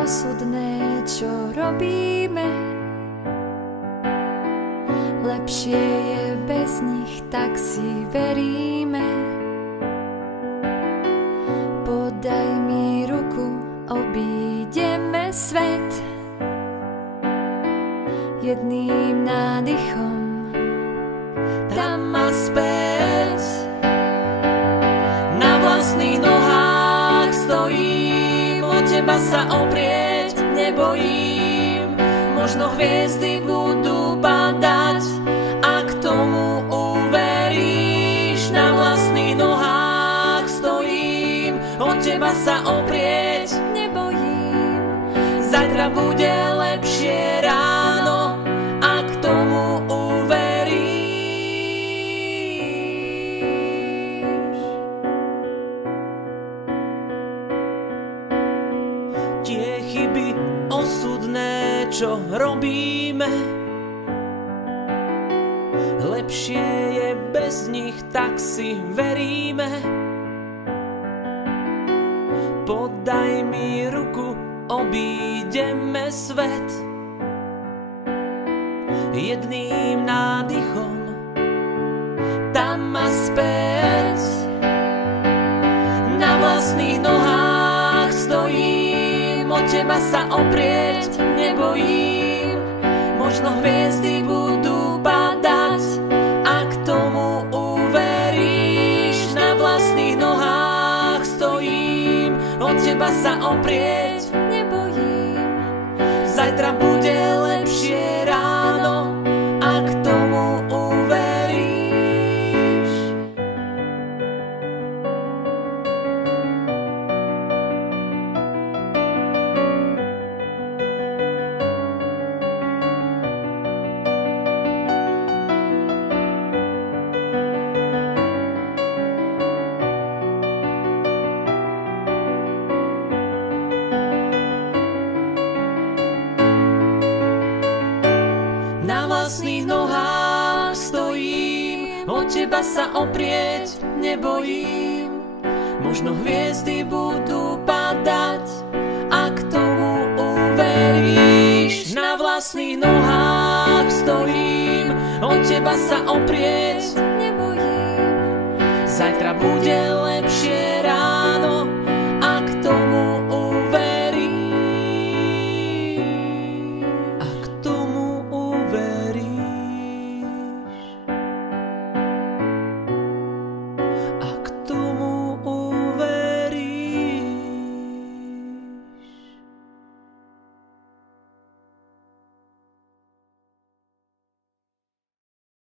osudné, čo robíme. Lepšie je bez nich, tak si veríme. Podaj mi ruku, obídeme svet. Jedným nádychom tam a späť. Na vlastných nohách stojím, o teba sa oprieť nebojím. Možno hviezdy budú padať, ak tomu uveríš. Na vlastných nohách stojím, o teba sa oprieť nebojím. Zajtra bude lepšie ráno, ak tomu uveríš. Tie chyby osudné, čo robíme, lepšie je bez nich, tak si veríme. Podaj mi ruku, obídeme svet. Jedným nádychom tam a späť. Na vlastných nohách stojím, o teba sa oprieť nebojím. Možno hviezdy budú padať, ak tomu uveríš. Na vlastných nohách stojím, o teba sa oprieť nebojím. Zajtra bude lepšie ráno, ak tomu uveríš. Na vlastných nohách stojím, o teba sa oprieť nebojím. Možno hviezdy budú padať, ak tomu uveríš. Na vlastných nohách stojím, o teba sa oprieť nebojím. Zajtra bude